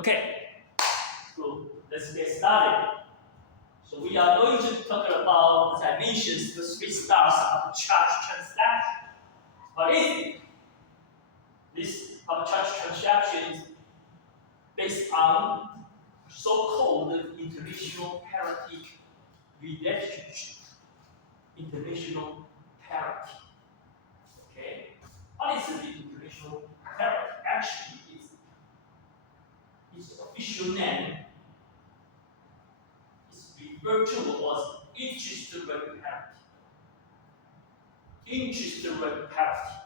Okay, so let's get started. So we are going to talk about, as I mentioned, the three stars of charge transaction. What is it? This arbitrage transaction is based on so-called international parity relationship. International parity. Okay? What is the international parity? Actually, its official name is referred to as interest rate parity. Interest rate parity.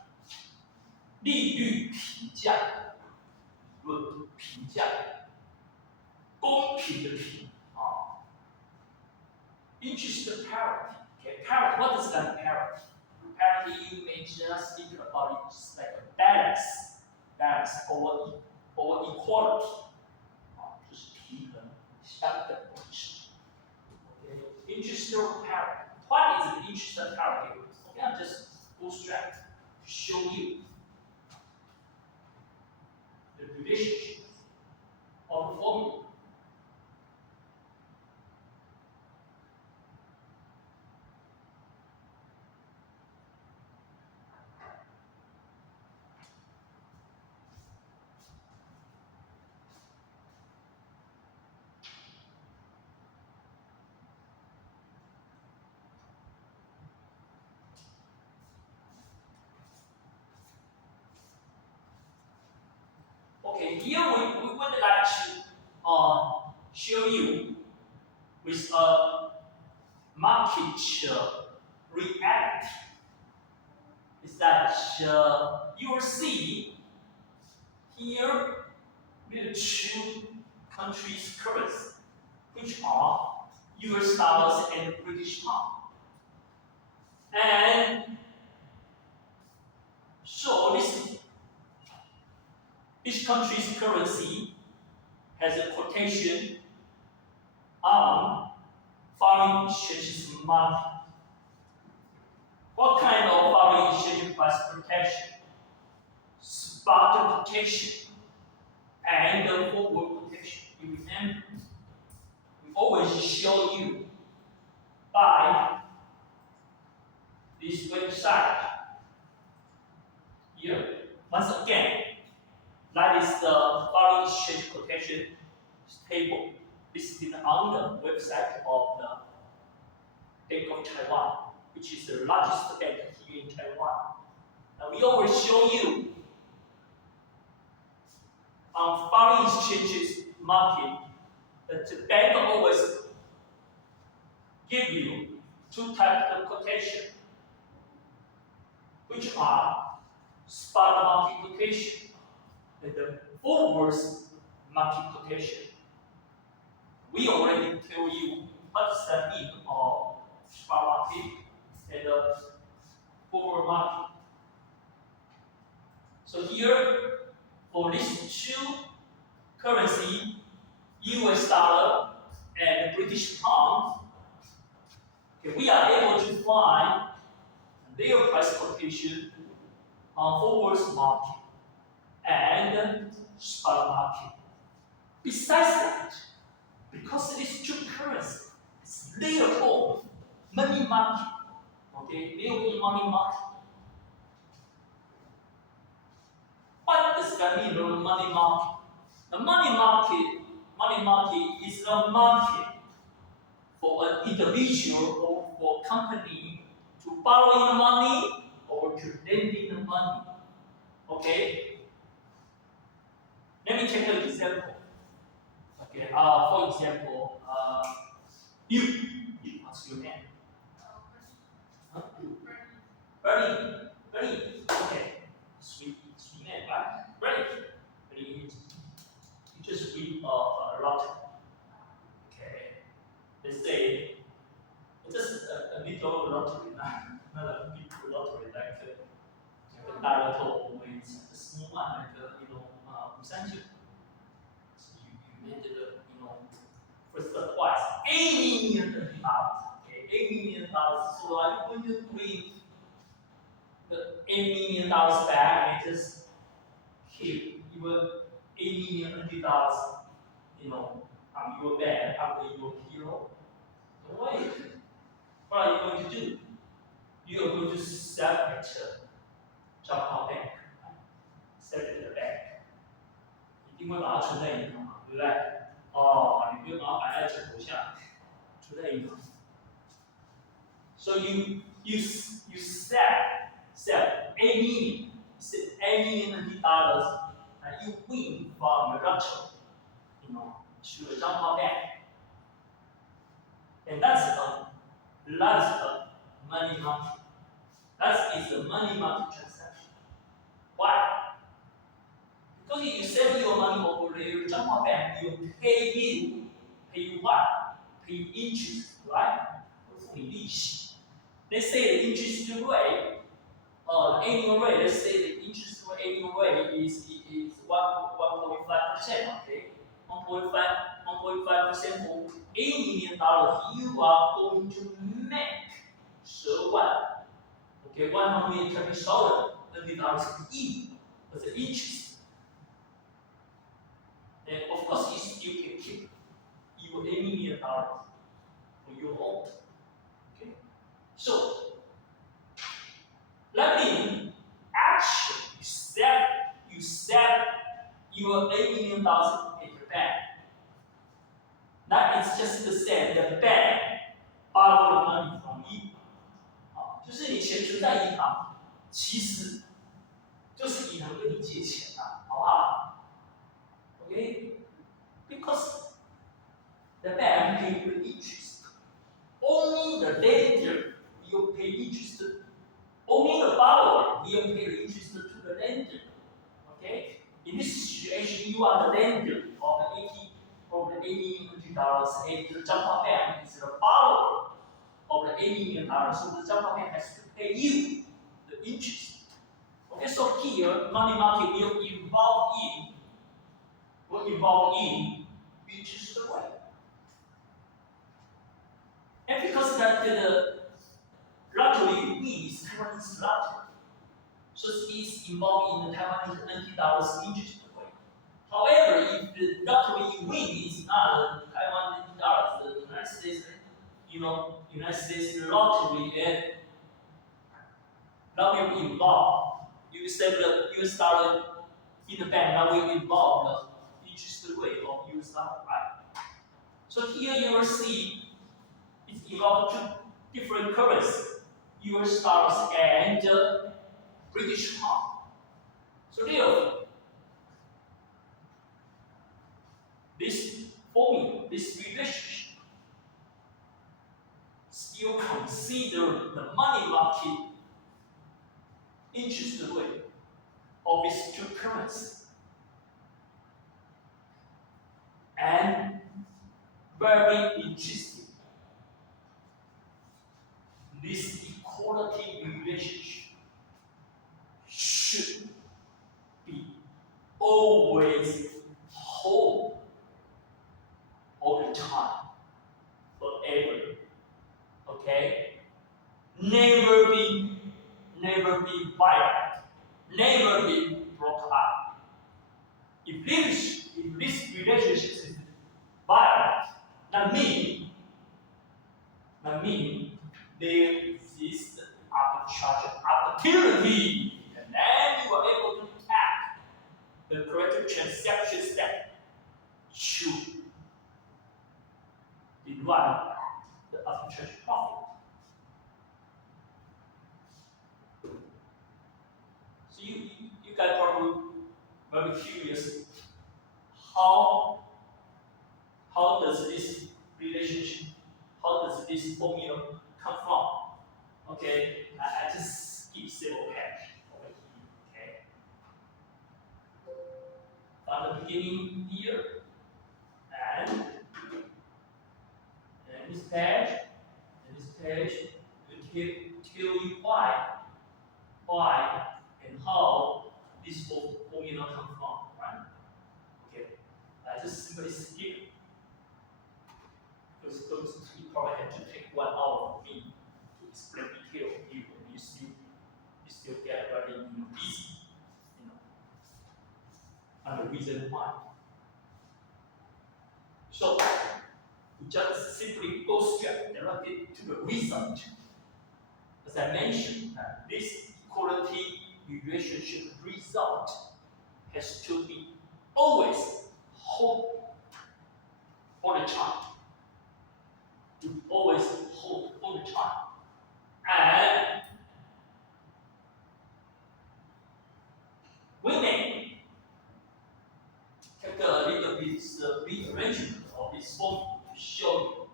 利率评价，评价，公平的平啊。Interest parity. Okay, parity. What is that parity? Parity, you may just think about it just like a balance or equality. 啊，就是平衡、相等的意思。Okay, interest parity. What is the interest parity? Okay, I'll just go straight to show you the relationship of the formula. Okay, here we would like to show you with a market reality. Is that you will see here the two countries' currency, which are US dollars and British pound. And so each country's currency has a quotation on foreign exchange market. What kind of foreign exchange price protection? Spot quotation and the forward quotation. You remember? We always show you by this website. Here, once again, that is the foreign exchange quotation table listed on the website of the Bank of Taiwan, which is the largest bank here in Taiwan. Now we always show you on foreign exchanges market that the bank always give you two types of quotation, which are spot market quotation and the forward market quotation. We already tell you what does that mean of spot market and the forward market. So here, for these two currency, US dollar and British pound, okay, we are able to find their price quotation on forward market and spot market. Besides that, because these two currencies, it's their own money market, okay, their own money market. What does that mean, the money market? The money market is a market for an individual or for a company to borrow the money or to lend in the money. Okay? Let me take an example. Okay, for example, what's your name? Huh? Bernie. Okay. Sweet name, right? Bernie. You just win a lottery. Okay. Let's say just a little lottery, not a big lottery like the大乐透 always a small one like $539. So you made it, first twice, $8 million. Okay, $8 million. So are you going to bring the $8 million back and just keep even $8 million I'm your bad, I'm your hero. Don't worry. What are you going to do? You are going to sell it, jump out bank, sell it to the bank. 一定会把它存在银行嘛，对不对？你不用把它摆在枕头下，存在银行。So you sell $8 million dollars, and you win from your rental, to a jump bank, and that's a money market. That is a money market transaction. Why? Because if you save your money over there, you jump bank, you pay what? Pay interest, right? Let's say the interest rate, the annual rate, let's say the interest rate annual rate is 1.5%, okay? 1.5% for $8 million, you are going to make 10万, okay, $120 per year as the interest. And of course, you still can keep your $8 million for your own. Okay? So, that means actually you sell your $8 million in the bank. That is just to say the bank borrow the money from you. 就是你钱存在银行，其实就是银行跟你借钱啊，好不好 ？Okay? Because the bank pay you interest. Only the lender will pay interest. Only the borrower will pay the interest to the lender. Okay? In this situation, you are the lender of the $80 million, and the jump bank is the borrower of the $80 million. So the jump bank has to pay you the interest. Okay, so here money market will involve in interest rate. And because that the lottery means Taiwanese lottery, so it is involved in the Taiwanese NT$ interest rate. However, if the lottery you win is not Taiwan NT$, the United States, United States lottery, and that will involve you save the US dollar in the bank, that will involve the interest rate of US dollar, right? So here you will see it's involved two different currencies, US dollars and British pound. So therefore, this formula, this relationship, still consider the money market interest rate of these two currencies. And very interesting, this equality relationship should be always whole all the time, forever. Okay? Never be violent, never be broken up. If this relationship is violent, that means there exists arbitrage opportunity, and then you are able to tap the correct transaction step to derive the arbitrage profit. So you guys probably very curious how does this relationship, how does this formula come from? Okay, I just skip several pages over here. Okay, from the beginning here and this page will tell you why and how this formula come from, right? Okay, I just simply skip. Because you probably have to take 1 hour for me to explain detail to you, and you still get very easy, and the reason why. So we just simply go straight directly to the result. As I mentioned, this equality relationship result has to be always whole all the time. You always hold all the time. And we may take a little bit rearrangement of this formula to show you.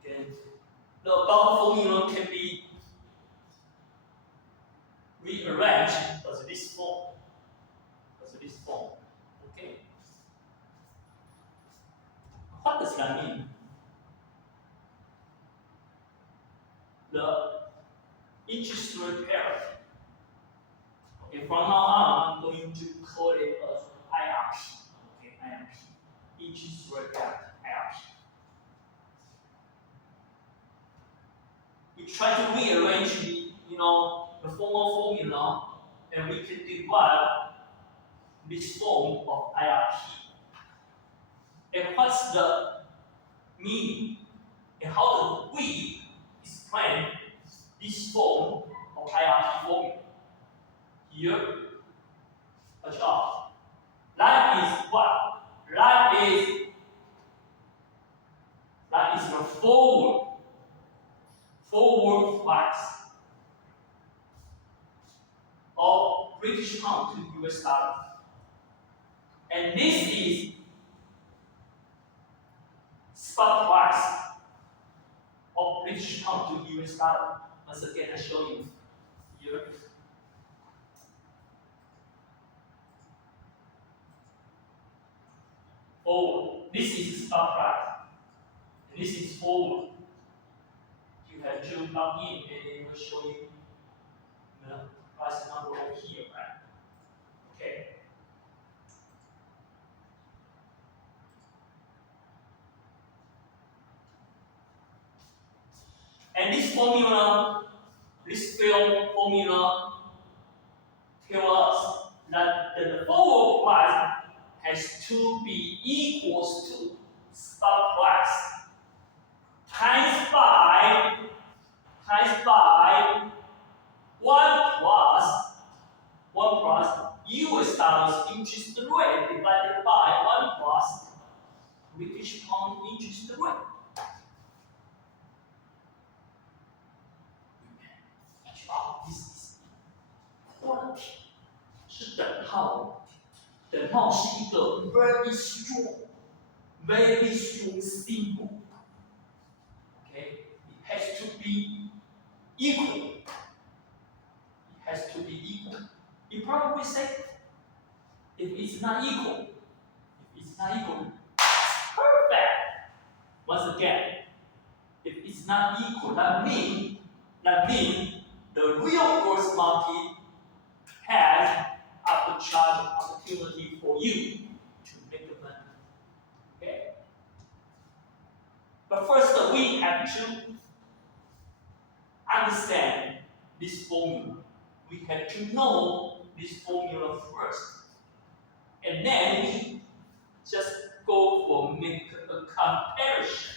Okay. The above formula can be rearranged as this form. Okay. What does that mean? The interest rate parity. Okay, from now on, I'm going to call it as IRP. Okay, IRP. Interest rate parity, IRP. We try to rearrange the formal formula, and we can derive this form of IRP. And what's the meaning? And how do we explain this form of IRP formula? Here, watch out. That is what? That is the forward price of British pound to US dollar. And this is spot price of British pound to US dollar. Once again, I show you here. Forward. This is spot price. And this is forward. You have to plug in and it will show you the price number over here, right? Okay. And this formula, this field formula tells us that the forward price has to be equals to spot price times by 1 plus US dollars interest rate divided by 1 plus British pound interest rate. This is quality， 是等号，等号是一个 very strong symbol. Okay, it has to be equal. You probably say, if it's not equal, perfect. Once again, if it's not equal, that means the real world market has arbitrage opportunity for you to make the money. Okay? But first, we have to understand this formula. We have to know this formula first. And then we just go for make a comparison.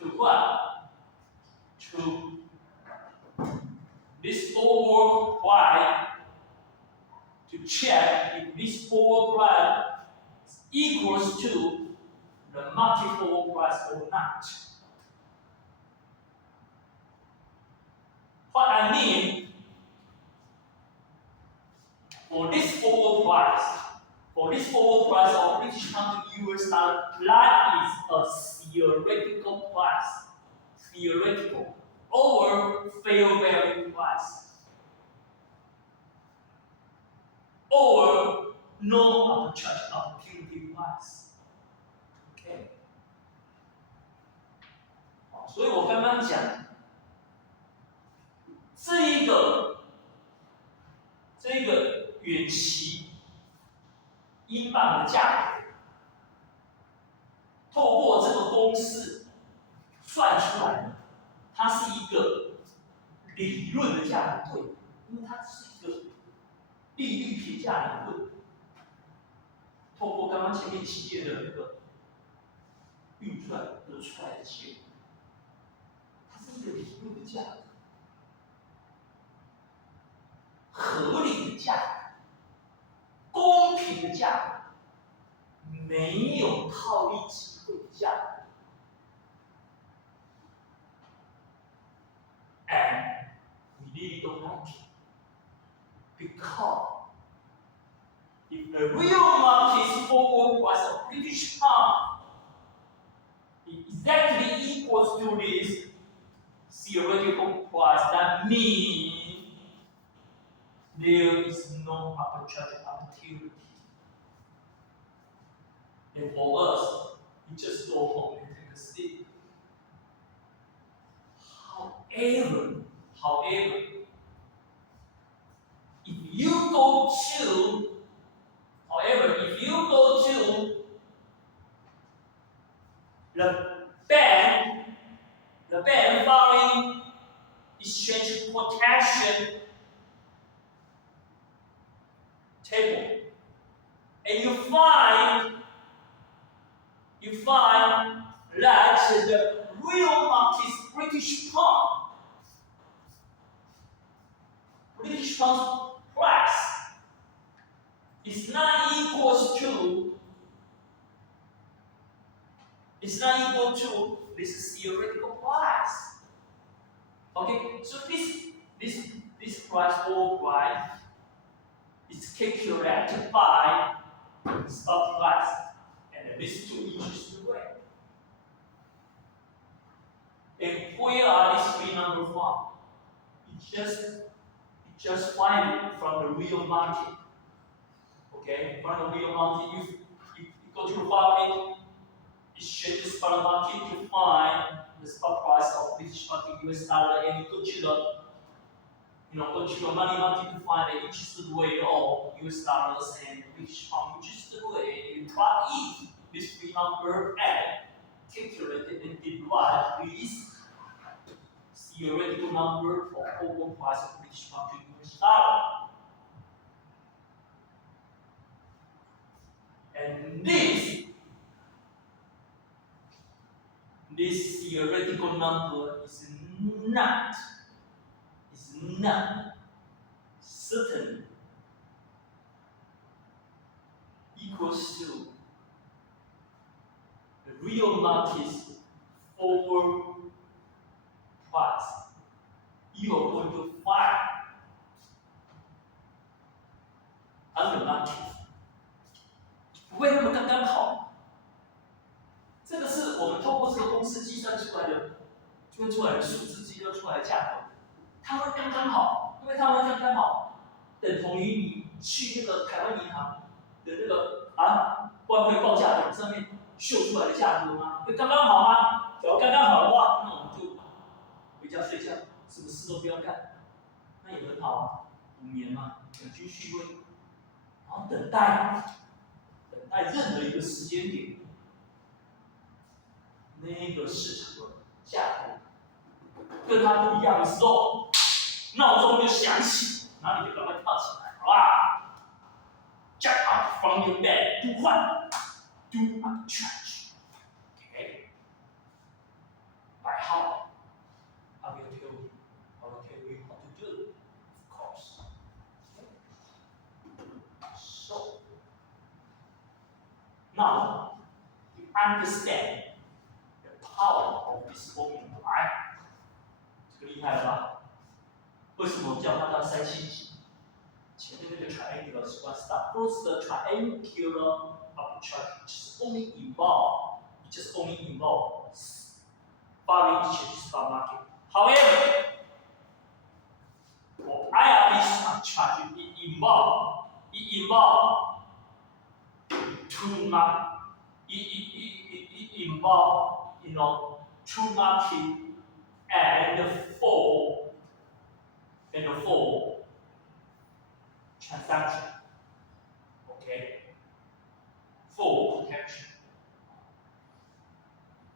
To what? To this forward price, to check if this forward price equals to the market forward price or not. What I mean, for this forward price of British pound to US dollar, that is a theoretical price, or fair value price, or no arbitrage opportunity price. Okay. 所以我刚刚讲，这个远期英镑的价格，透过这个公式算出来的，它是一个理论的价格，对，因为它是一个利率评价理论，透过刚刚前面企业的那个运算得出来的结果，它是一个理论的价格，合理的价格，公平的价格，没有套利机会的价格。And we really don't like it. Because if the real market's forward price of British pound exactly equals to this theoretical price, that means there is no arbitrage opportunity. And for us, we just go home and take a sleep. However, if you go to the bank following exchange protection table, and you find that the real market's British pound price is not equal to this theoretical price. Okay, so this price or price is calculated by stock price, and these two interest rate. And where are these three numbers from? You just find it from the real market. Okay, from the real market, you go to the following exchanges for the market, you find the stock price of British market US dollar, and you go to the money market to find the interest rate of US dollars and British pound interest rate, and you plug in these three numbers and calculate it and divide this theoretical number for forward price of British pound to US dollar. And this theoretical number is not certainly equals to the real market's forward price. You are going to find on the market. 不会那么刚刚好，这个是我们透过这个公式计算出来的数字，计算出来的价格，它会刚刚好，因为它会刚刚好等同于你去那个台湾银行的那个外汇报价表上面秀出来的价格吗？会刚刚好吗？只要刚刚好的话，那我们就回家睡觉，什么事都不要干，那也很好啊，5年嘛，养精蓄锐，然后等待任何一个时间点，那个市场的价格跟它不一样的时候，闹钟就响起，然后你就赶快跳起来，好吧 ？Jump up from your bed, do what? Do arbitrage. Okay. By how? I will tell you how to do it, of course. So now you understand the power of this formula, right? 这个厉害了吧？为什么叫它叫三星级？前面那个 triangular is one step. First, the triangular arbitrage just only involve foreign exchange stock market. However, for IRB arbitrage, it involve two market. It involve two market and four transaction. Okay, 4 protection.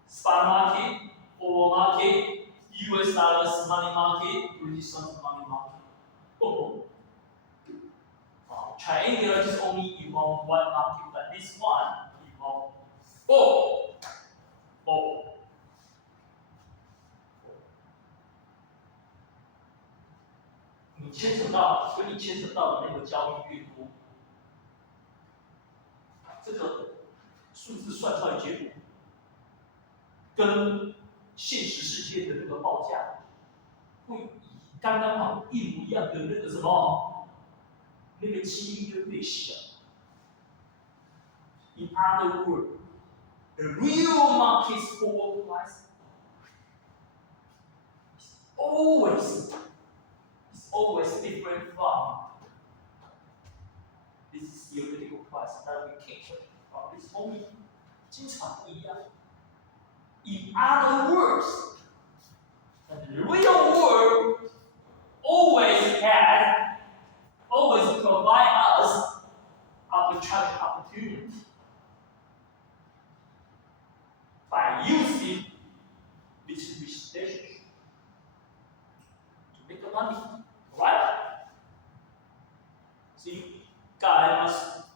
Spot market, forward US dollars money market, British money market. Oh. Triangular just only involve one market, but this one involve four.你牵扯到的那个交易越多，这个数字算出来结果跟现实世界的那个报价会刚刚好一模一样的那个什么，那个几率就越小。In other words, the real market's forward price is always different from this theoretical price that we came from this moment. 经常不一样。In other words, the real world always provide us arbitrage opportunity by using this relationship to make money, right? See, guy must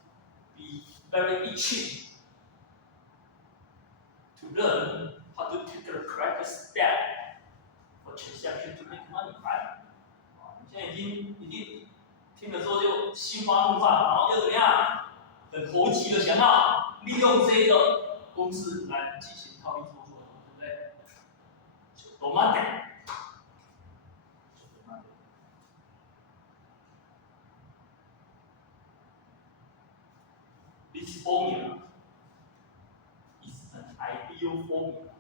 be very itchy to learn how to take the correct step for transaction to make money, right? 你现在一定听了之后就心花怒放，然后又怎么样？很投机的想要利用这个公式来进行套利操作，对不对？懂吗？This formula is an ideal formula.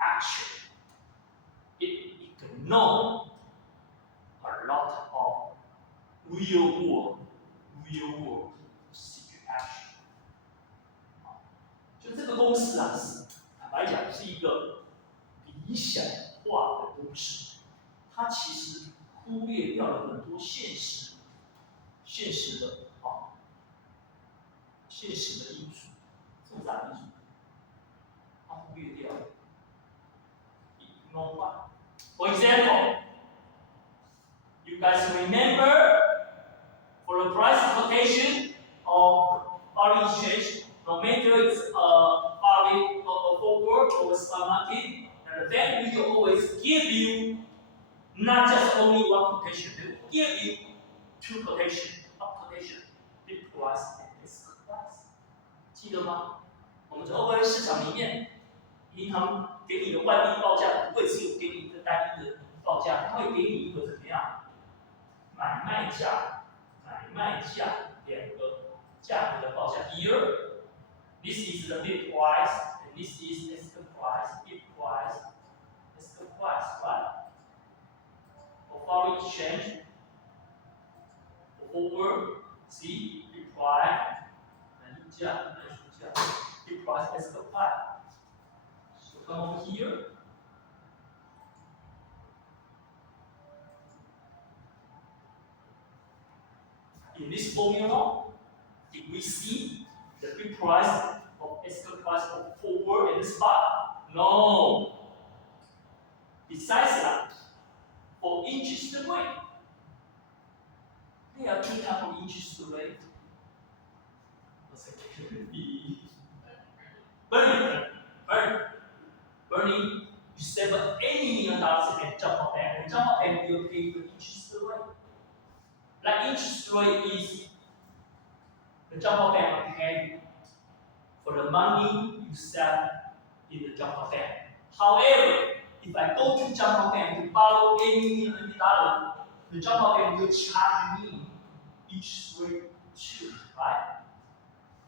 Actually, it ignores a lot of real world situation. 就这个公式啊，坦白讲是一个理想化的公式，它其实忽略掉了很多现实的因素，复杂因素，它忽略掉了。Ignore one. For example, you guys remember for the price quotation of foreign exchange, no matter it's foreign or forward or spot market, and the bank will always give you not just only one quotation, they will give you two quotation, up quotation, bid price and risk price. 记得吗？我们在欧元市场里面，银行给你的外币报价不会只有给你一个单一的报价，它会给你一个怎么样？买卖价两个价格的报价。Here, this is the bid price, and this is escrow price, bid price, escrow price, right? For foreign exchange, for forward, see, bid price, 买入价、卖出价 ，bid price, escrow price. So come over here. In this formula, did we see the bid price of escrow price of forward and spot? No. Besides that, for interest rate, there are two types of interest rate. What's it? Bernie, you save any $1 in a jump bank, and jump bank will pay the interest rate. Like interest rate is the jump bank pay for the money you save in the jump bank. However, if I go to jump bank to borrow any $1, the jump bank will charge me interest rate too, right?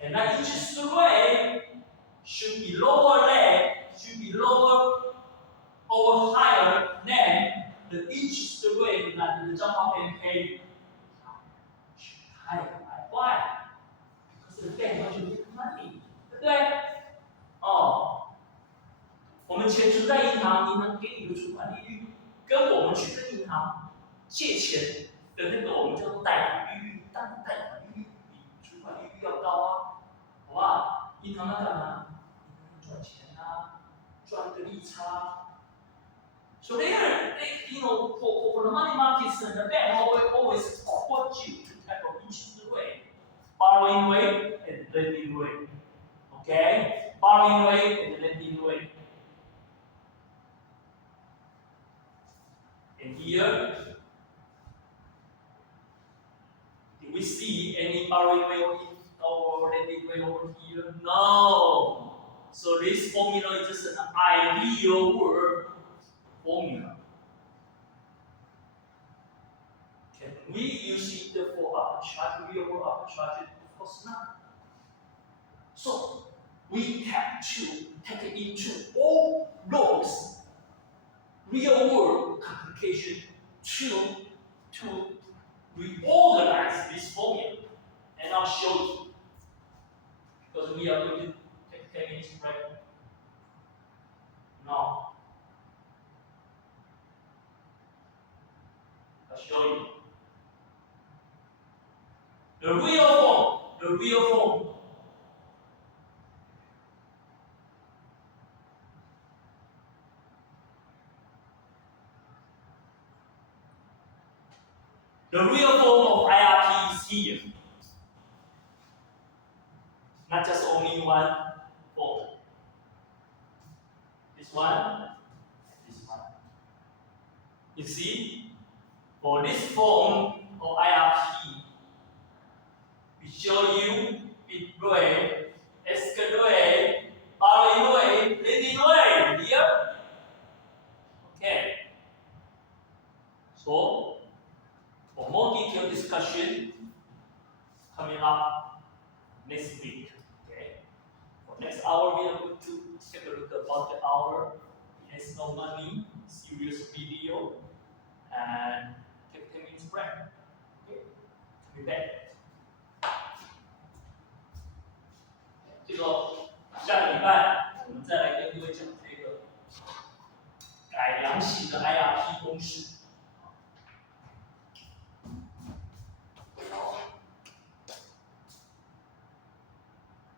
And that interest rate should be lower or higher than the interest rate that the jump bank pay. Higher. Why? Because the bank wants to make money, 对不对？我们钱存在银行，银行给你的存款利率，跟我们去跟银行借钱的那个我们叫做贷款利率，当然贷款利率比存款利率要高啊，好不好？银行要干嘛？银行赚钱啊，赚个利差。So they for the money markets, the bank always support you to type of interest rate, borrowing rate and lending rate. Okay, borrowing rate and lending rate. And here, do we see any borrowing rate or lending rate over here? No. So this formula is just an ideal word formula. Can we use it for arbitrage, real world arbitrage? Of course not. So we have to take it into all those real world complications to reorganize this formula. And I'll show you. Because we are going to take 10 minutes break. Now, I'll show you. The real form. The real form. The real form of IRP is here. Not just only one form. This one, this one. You see, for this form of IRP, we show you bit rate, escrow rate, borrowing rate, lending rate here. Okay. So, for more detailed discussion, coming up next week. Okay. For next hour, we are going to take a look about the hour. It has no money, serious video, and take 10 minutes break. Okay. Be back. 这个下个礼拜我们再来跟各位讲这个改良型的 IRP 公式。